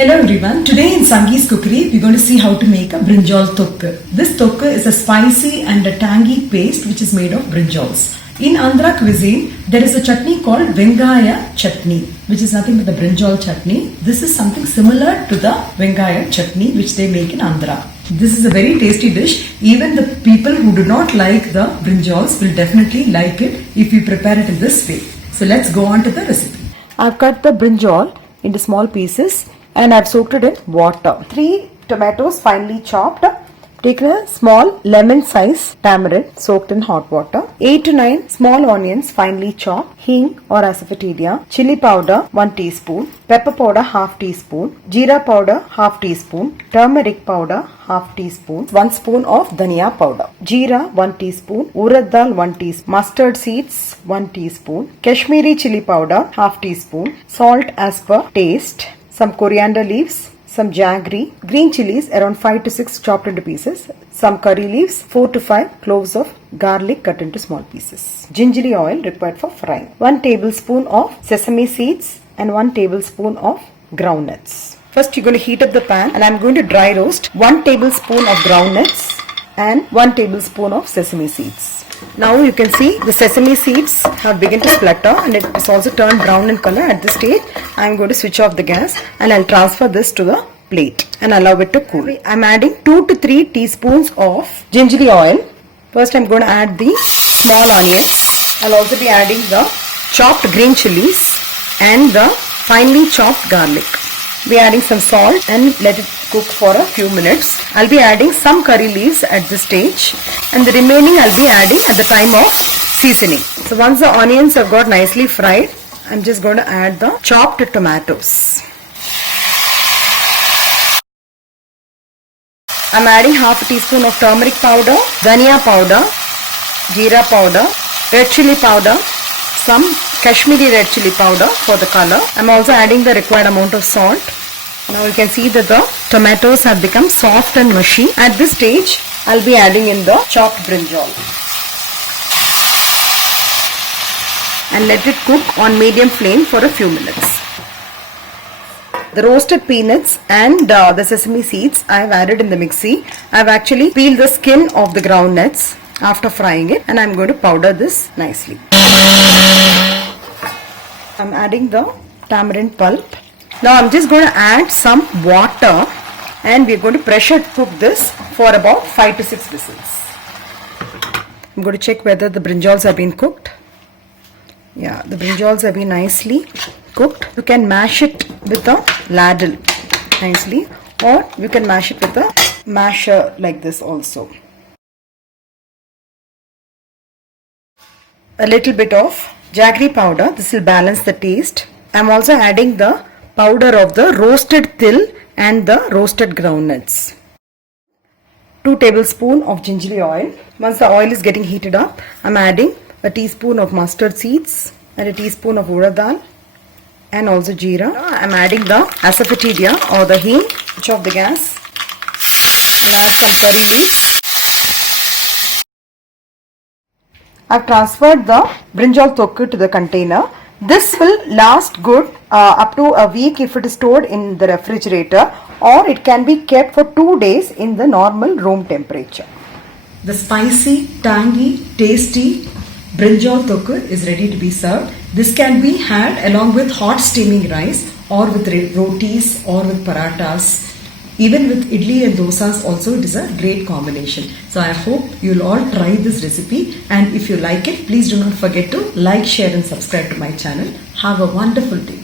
Hello everyone. Today in Sangee's Cookery, we're going to see how to make a brinjal tokku. This tokku is a spicy and a tangy paste which is made of brinjals. In Andhra cuisine, there is a chutney called Vengaya chutney, which is nothing but the brinjal chutney. This is something similar to the Vengaya chutney which they make in Andhra. This is a very tasty dish. Even the people who do not like the brinjals will definitely like it if you prepare it in this way. So let's go on to the recipe. I've cut the brinjal into small pieces and I've soaked it in water. 3 tomatoes finely chopped. Take a small lemon size tamarind soaked in hot water. 8 to 9 small onions finely chopped. Hing or asafoetida. Chili powder 1 teaspoon. Pepper powder half teaspoon. Jeera powder half teaspoon. Turmeric powder half teaspoon. 1 spoon of dhania powder. Jeera 1 teaspoon. Urad dal 1 teaspoon. Mustard seeds 1 teaspoon. Kashmiri chili powder half teaspoon. Salt as per taste. Some coriander leaves, some jaggery, green chilies around 5 to 6 chopped into pieces, some curry leaves, 4 to 5 cloves of garlic cut into small pieces. Gingery oil required for frying. 1 tablespoon of sesame seeds and 1 tablespoon of groundnuts. First you're going to heat up the pan and I'm going to dry roast 1 tablespoon of groundnuts and 1 tablespoon of sesame seeds. Now you can see the sesame seeds have begun to splutter and it is also turned brown in color. At this stage I am going to switch off the gas and I'll transfer this to the plate and allow it to cool. I am adding 2 to 3 teaspoons of gingery oil. First I am going to add the small onions. I'll also be adding the chopped green chilies and the finely chopped garlic. Be adding some salt and let it cook for a few minutes. I'll be adding some curry leaves at this stage and the remaining I'll be adding at the time of seasoning. So once the onions have got nicely fried, I'm just going to add the chopped tomatoes. I'm adding half a teaspoon of turmeric powder, dhania powder, jeera powder, red chili powder, some Kashmiri red chili powder for the color. I'm also adding the required amount of salt. Now you can see that the tomatoes have become soft and mushy. At this stage, I'll be adding in the chopped brinjal. And let it cook on medium flame for a few minutes. The roasted peanuts and the sesame seeds I have added in the mixie. I have actually peeled the skin of the groundnuts after frying it and I'm going to powder this nicely. I'm adding the tamarind pulp. Now I'm just going to add some water and we're going to pressure cook this for about 5 to 6 whistles. I'm going to check whether the brinjals have been cooked. Yeah, the brinjals have been nicely cooked. You can mash it with a ladle nicely or you can mash it with a masher like this also. A little bit of jaggery powder, this will balance the taste. I'm also adding the powder of the roasted til and the roasted groundnuts. 2 tablespoons of gingery oil. Once the oil is getting heated up, I'm adding a teaspoon of mustard seeds and a teaspoon of urad dal and also jeera. I'm adding the asafoetida or the hing. Switch off the gas and add some curry leaves. I've transferred the brinjal tokku to the container. This will last good up to a week if it is stored in the refrigerator, or it can be kept for 2 days in the normal room temperature. The spicy, tangy, tasty brinjal tokku is ready to be served. This can be had along with hot steaming rice or with rotis or with parathas. Even with idli and dosas also it is a great combination. So I hope you'll all try this recipe, and if you like it, please do not forget to like, share and subscribe to my channel. Have a wonderful day.